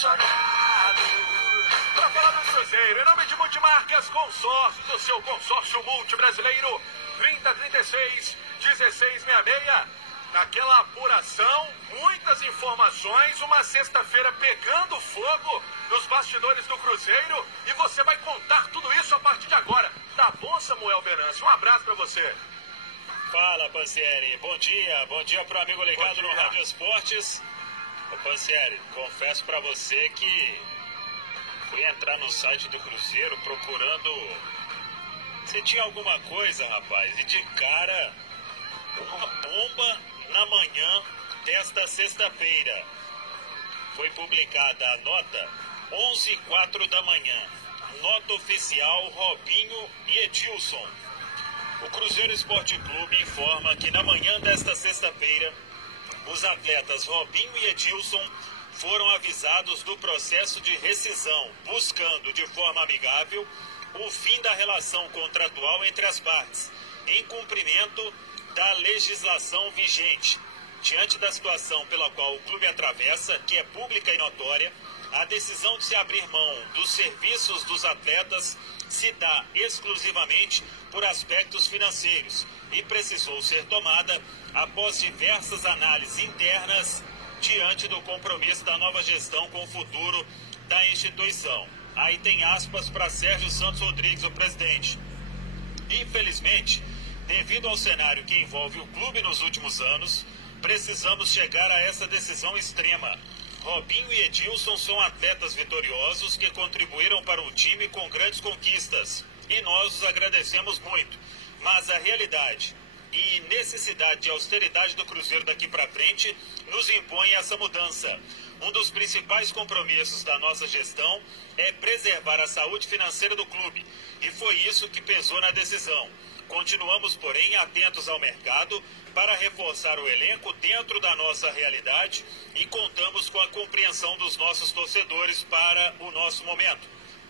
apaixonado. Para falar do Cruzeiro, em nome de Multimarcas Consórcio, do seu consórcio multibrasileiro, 3036-1666. Naquela apuração, muitas informações, uma sexta-feira pegando fogo nos bastidores do Cruzeiro, e você vai contar tudo isso a partir de agora. Tá bom, Samuel Venâncio? Um abraço para você. Fala, Pansieri. Bom dia pro amigo ligado no Rádio Esportes. Ô, Pansieri, confesso para você que fui entrar no site do Cruzeiro procurando se tinha alguma coisa, rapaz, e de cara, uma bomba na manhã desta sexta-feira. Foi publicada a nota 11h04 da manhã. Nota oficial Robinho e Edilson. O Cruzeiro Esporte Clube informa que na manhã desta sexta-feira, os atletas Robinho e Edilson foram avisados do processo de rescisão, buscando de forma amigável o fim da relação contratual entre as partes, em cumprimento da legislação vigente. Diante da situação pela qual o clube atravessa, que é pública e notória, a decisão de se abrir mão dos serviços dos atletas se dá exclusivamente por aspectos financeiros e precisou ser tomada após diversas análises internas diante do compromisso da nova gestão com o futuro da instituição. Aí tem aspas para Sérgio Santos Rodrigues, o presidente. Infelizmente, devido ao cenário que envolve o clube nos últimos anos, precisamos chegar a essa decisão extrema. Robinho e Edilson são atletas vitoriosos que contribuíram para o time com grandes conquistas e nós os agradecemos muito. Mas a realidade e necessidade de austeridade do Cruzeiro daqui para frente nos impõe essa mudança. Um dos principais compromissos da nossa gestão é preservar a saúde financeira do clube e foi isso que pesou na decisão. Continuamos, porém, atentos ao mercado para reforçar o elenco dentro da nossa realidade e contamos com a compreensão dos nossos torcedores para o nosso momento.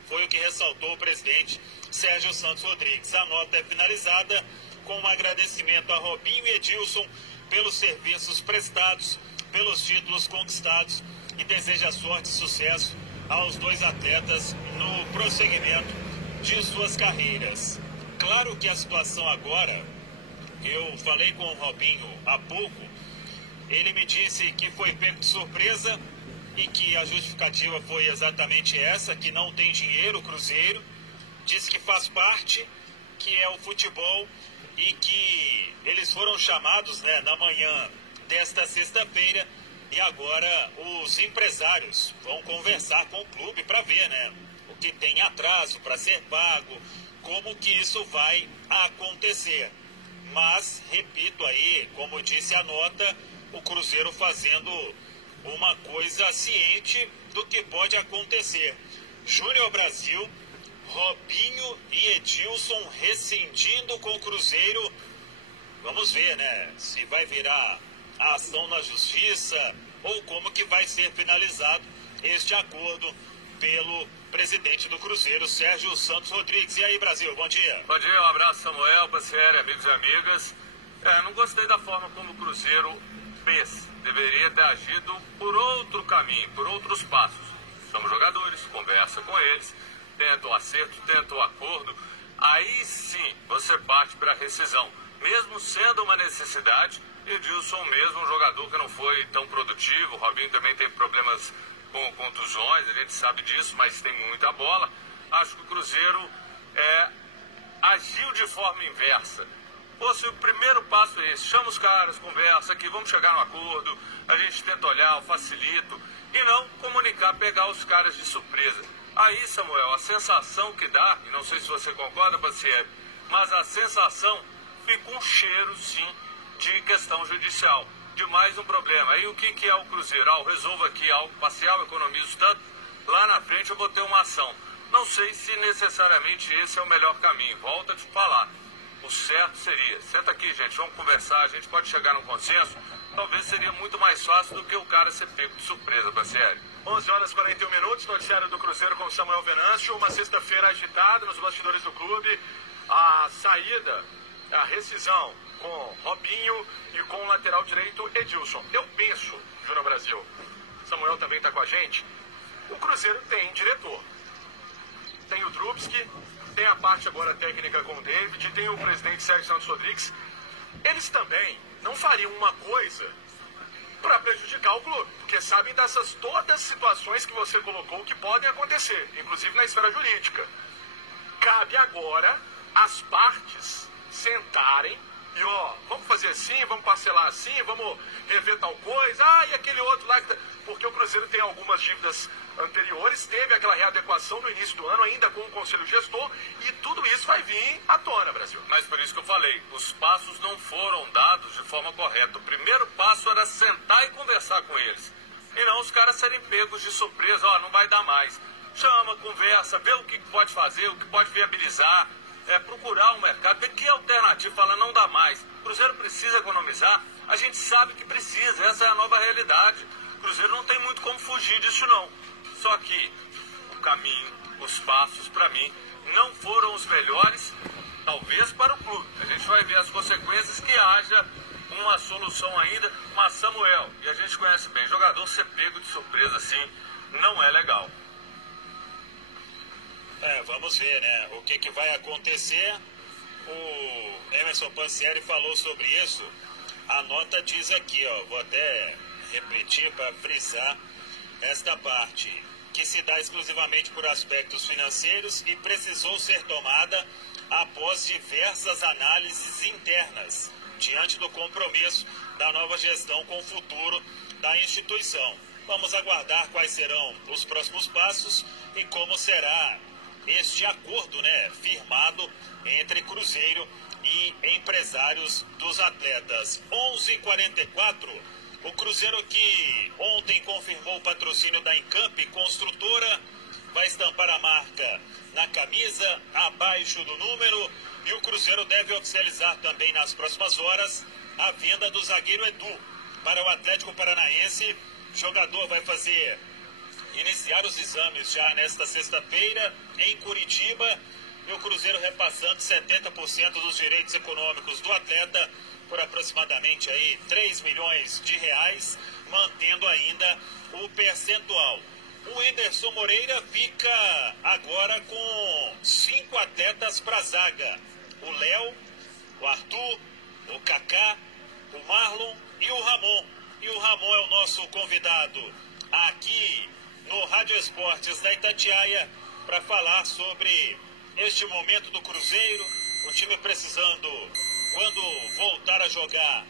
Foi o que ressaltou o presidente Sérgio Santos Rodrigues. A nota é finalizada com um agradecimento a Robinho e Edilson pelos serviços prestados, pelos títulos conquistados e deseja sorte e sucesso aos dois atletas no prosseguimento de suas carreiras. Claro que a situação agora, eu falei com o Robinho há pouco, ele me disse que foi pego de surpresa e que a justificativa foi exatamente essa, que não tem dinheiro o Cruzeiro, disse que faz parte, que é o futebol e que eles foram chamados, né, na manhã desta sexta-feira e agora os empresários vão conversar com o clube para ver, né, o que tem atraso para ser pago, como que isso vai acontecer. Mas, repito aí, como disse a nota, o Cruzeiro fazendo uma coisa ciente do que pode acontecer. Júnior Brasil, Robinho e Edilson rescindindo com o Cruzeiro. Vamos ver, né, se vai virar a ação na justiça ou como que vai ser finalizado este acordo pelo presidente do Cruzeiro, Sérgio Santos Rodrigues. E aí, Brasil, bom dia. Bom dia, um abraço, Samuel, Pansieri, amigos e amigas. Não gostei da forma como o Cruzeiro fez. Deveria ter agido por outro caminho, por outros passos. Somos jogadores, conversa com eles, tenta o acerto, tenta o acordo. Aí sim, você parte para a rescisão. Mesmo sendo uma necessidade, Edilson mesmo, um jogador que não foi tão produtivo, o Robinho também tem problemas com contusões, a gente sabe disso, mas tem muita bola. Acho que o Cruzeiro agiu de forma inversa. Ou se o primeiro passo é esse, chama os caras, conversa aqui, vamos chegar no acordo, a gente tenta olhar, eu facilito, e não comunicar, pegar os caras de surpresa. Aí, Samuel, a sensação que dá, e não sei se você concorda, Pansieri, mas a sensação fica um cheiro, sim, de questão judicial, de mais um problema. Aí o que é o Cruzeiro? Eu resolvo aqui algo parcial, economizo tanto, lá na frente eu vou ter uma ação. Não sei se necessariamente esse é o melhor caminho, volto a te falar. O certo seria, senta aqui, gente, vamos conversar, a gente pode chegar num consenso, talvez seria muito mais fácil do que o cara ser pego de surpresa, Pansieri. 11h41, noticiário do Cruzeiro com Samuel Venâncio, uma sexta-feira agitada nos bastidores do clube, a saída, a rescisão com Robinho e com o lateral direito Edilson. Eu penso, Júnior Brasil, Samuel também está com a gente, o Cruzeiro tem diretor. Tem o Drubski, tem a parte agora técnica com o David, tem o presidente Sérgio Santos Rodrigues. Eles também não fariam uma coisa para prejudicar o clube, porque sabem dessas todas as situações que você colocou que podem acontecer, inclusive na esfera jurídica. Cabe agora as partes sentarem e, vamos fazer assim, vamos parcelar assim, vamos rever tal coisa, e aquele outro lá, porque o Cruzeiro tem algumas dívidas anteriores, teve aquela readequação no início do ano, ainda com o Conselho Gestor, e tudo isso vai vir à tona, Brasil. Mas por isso que eu falei, os passos não foram dados de forma correta. O primeiro passo era sentar e conversar com eles, e não os caras serem pegos de surpresa, não vai dar mais. Chama, conversa, vê o que pode fazer, o que pode viabilizar, procurar um mercado, ver que alternativa, fala, não dá mais. O Cruzeiro precisa economizar, a gente sabe que precisa, essa é a nova realidade. O Cruzeiro não tem muito como fugir disso, não. Só que o caminho, os passos, para mim, não foram os melhores, talvez para o clube. A gente vai ver as consequências que haja uma solução ainda, mas Samuel, e a gente conhece bem, jogador ser pego de surpresa assim, não é legal. Vamos ver, né? O que vai acontecer. O Emerson Pansieri falou sobre isso. A nota diz aqui, vou até repetir para frisar esta parte, que se dá exclusivamente por aspectos financeiros e precisou ser tomada após diversas análises internas, diante do compromisso da nova gestão com o futuro da instituição. Vamos aguardar quais serão os próximos passos e como será este acordo, né, firmado entre Cruzeiro e empresários dos atletas. 11h44, o Cruzeiro, que ontem confirmou o patrocínio da Encamp Construtora, vai estampar a marca na camisa, abaixo do número, e o Cruzeiro deve oficializar também nas próximas horas a venda do zagueiro Edu para o Atlético Paranaense. O jogador vai iniciar os exames já nesta sexta-feira em Curitiba, e o Cruzeiro repassando 70% dos direitos econômicos do atleta por aproximadamente aí 3 milhões de reais, mantendo ainda o percentual. O Anderson Moreira fica agora com 5 atletas para a zaga: o Léo, o Arthur, o Kaká, o Marlon e o Ramon. E o Ramon é o nosso convidado aqui no Rádio Esportes da Itatiaia para falar sobre este momento do Cruzeiro, o time precisando, quando voltar a jogar,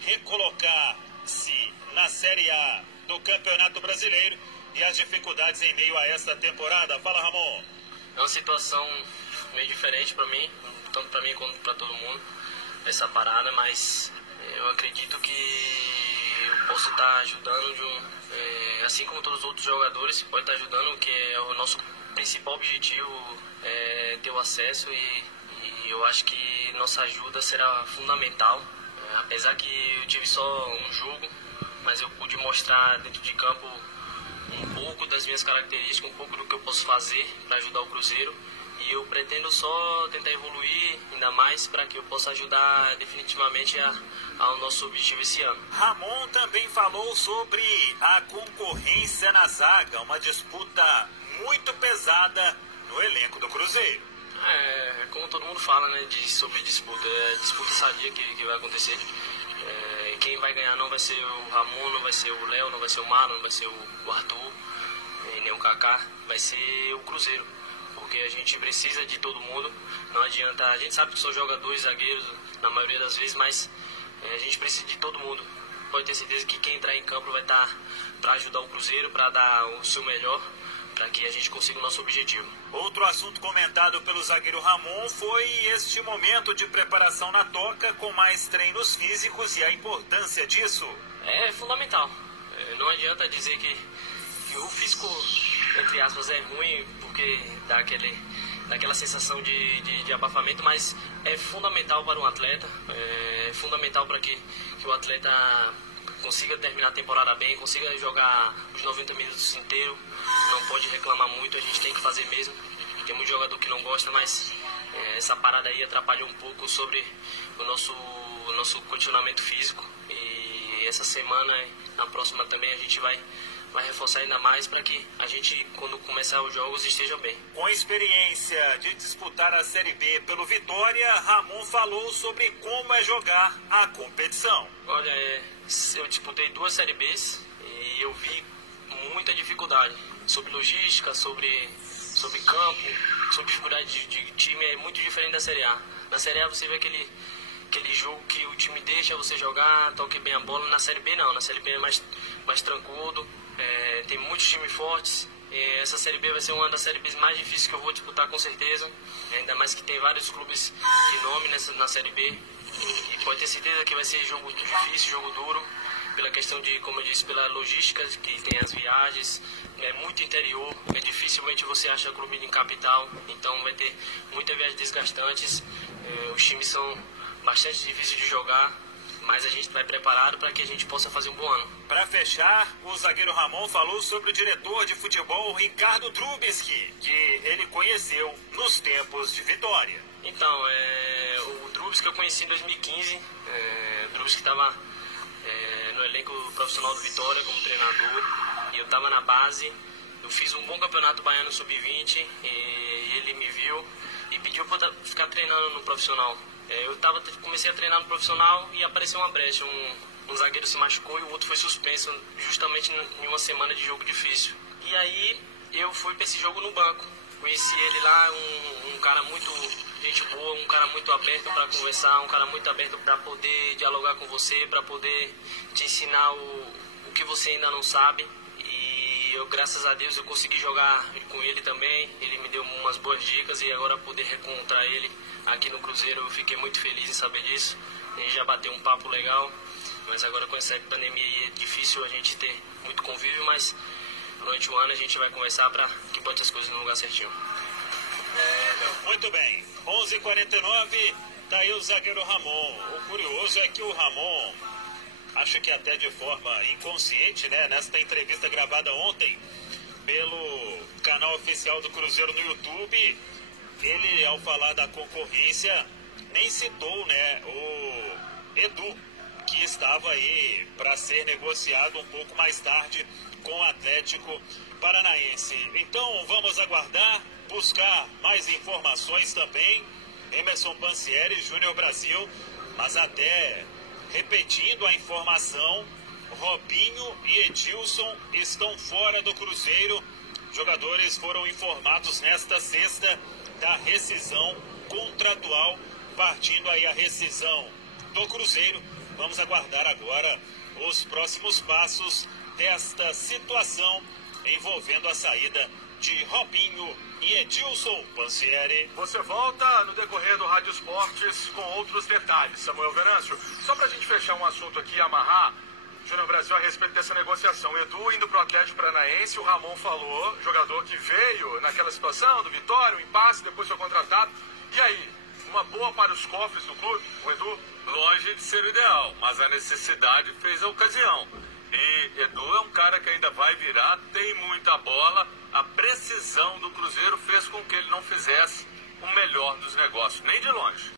recolocar-se na Série A do Campeonato Brasileiro e as dificuldades em meio a esta temporada. Fala, Ramon. É uma situação meio diferente para mim, tanto para mim quanto para todo mundo, essa parada, mas eu acredito que eu posso estar ajudando assim como todos os outros jogadores, pode estar ajudando, que é o nosso principal objetivo, ter o acesso, e eu acho que nossa ajuda será fundamental. Apesar que eu tive só um jogo, mas eu pude mostrar dentro de campo um pouco das minhas características, um pouco do que eu posso fazer para ajudar o Cruzeiro, e eu pretendo só tentar evoluir ainda mais para que eu possa ajudar definitivamente ao nosso objetivo esse ano. Ramon também falou sobre a concorrência na zaga, uma disputa muito pesada no elenco do Cruzeiro. Como todo mundo fala, né, sobre disputa, disputa sadia que vai acontecer. Quem vai ganhar não vai ser o Ramon, não vai ser o Léo, não vai ser o Marlon, não vai ser o Arthur, nem o Kaká, vai ser o Cruzeiro, porque a gente precisa de todo mundo. Não adianta, a gente sabe que são jogadores, zagueiros na maioria das vezes, mas a gente precisa de todo mundo. Pode ter certeza que quem entrar em campo vai estar para ajudar o Cruzeiro, para dar o seu melhor, para que a gente consiga o nosso objetivo. Outro assunto comentado pelo zagueiro Ramon foi este momento de preparação na toca, com mais treinos físicos, e a importância disso. É fundamental. Não adianta dizer que o físico, entre aspas, é ruim, porque dá aquela sensação de abafamento, mas é fundamental para um atleta, é fundamental para que o atleta consiga terminar a temporada bem, consiga jogar os 90 minutos inteiros, não pode reclamar muito, a gente tem que fazer mesmo. Tem muito jogador que não gosta, mas essa parada aí atrapalhou um pouco sobre o nosso condicionamento físico, e essa semana, na próxima também, a gente vai vai reforçar ainda mais para que a gente, quando começar os jogos, esteja bem. Com experiência de disputar a Série B pelo Vitória, Ramon falou sobre como é jogar a competição. Olha, eu disputei 2 Série Bs e eu vi muita dificuldade sobre logística, sobre campo, sobre dificuldade de time, é muito diferente da Série A. Na Série A você vê aquele jogo que o time deixa você jogar, toque bem a bola. Na Série B não, na Série B é mais tranquilo, tem muitos times fortes. Essa Série B vai ser uma das Série Bs mais difíceis que eu vou disputar com certeza, ainda mais que tem vários clubes de nome na Série B, e pode ter certeza que vai ser jogo difícil, jogo duro, pela questão de, como eu disse, pela logística, que tem as viagens, é muito interior, dificilmente você acha clube em capital, então vai ter muitas viagens desgastantes, os times são bastante difíceis de jogar, mas a gente está preparado para que a gente possa fazer um bom ano. Para fechar, o zagueiro Ramon falou sobre o diretor de futebol Ricardo Drubski, que ele conheceu nos tempos de Vitória. Então, o Drubski eu conheci em 2015, o Drubski estava no elenco profissional do Vitória como treinador, e eu estava na base. Eu fiz um bom campeonato baiano sub-20 e ele me viu e pediu para eu ficar treinando no profissional. Comecei a treinar no profissional e apareceu uma brecha, um zagueiro se machucou e o outro foi suspenso justamente em uma semana de jogo difícil. E aí eu fui para esse jogo no banco. Conheci ele lá, um cara muito gente boa, um cara muito aberto para conversar, um cara muito aberto para poder dialogar com você, para poder te ensinar o que você ainda não sabe. E eu, graças a Deus, eu consegui jogar com ele também. Ele me deu umas boas dicas e agora poder reencontrar ele aqui no Cruzeiro, eu fiquei muito feliz em saber disso. A gente já bateu um papo legal, mas agora com essa pandemia é difícil a gente ter muito convívio, mas durante o ano a gente vai conversar para que bote as coisas no lugar certinho. Muito bem, 11h49, tá aí o zagueiro Ramon. O curioso é que o Ramon, acho que até de forma inconsciente, né, nesta entrevista gravada ontem pelo canal oficial do Cruzeiro no YouTube, ele, ao falar da concorrência, nem citou, né, o Edu, que estava aí para ser negociado um pouco mais tarde com o Atlético Paranaense. Então vamos aguardar, buscar mais informações também. Emerson Pansieri, Júnior Brasil, mas até repetindo a informação, Robinho e Edilson estão fora do Cruzeiro. Jogadores foram informados nesta sexta da rescisão contratual, partindo aí a rescisão do Cruzeiro. Vamos aguardar agora os próximos passos desta situação envolvendo a saída de Robinho e Edilson Pansieri. Você volta no decorrer do Rádio Esportes com outros detalhes, Samuel Venâncio. Só pra gente fechar um assunto aqui e amarrar, Júnior Brasil, a respeito dessa negociação. Edu indo pro Atlético Paranaense, o Ramon falou, jogador que veio naquela situação do Vitória, um impasse, depois foi contratado. E aí, uma boa para os cofres do clube, o Edu? Longe de ser o ideal, mas a necessidade fez a ocasião. E Edu é um cara que ainda vai virar, tem muita bola. A precisão do Cruzeiro fez com que ele não fizesse o melhor dos negócios, nem de longe.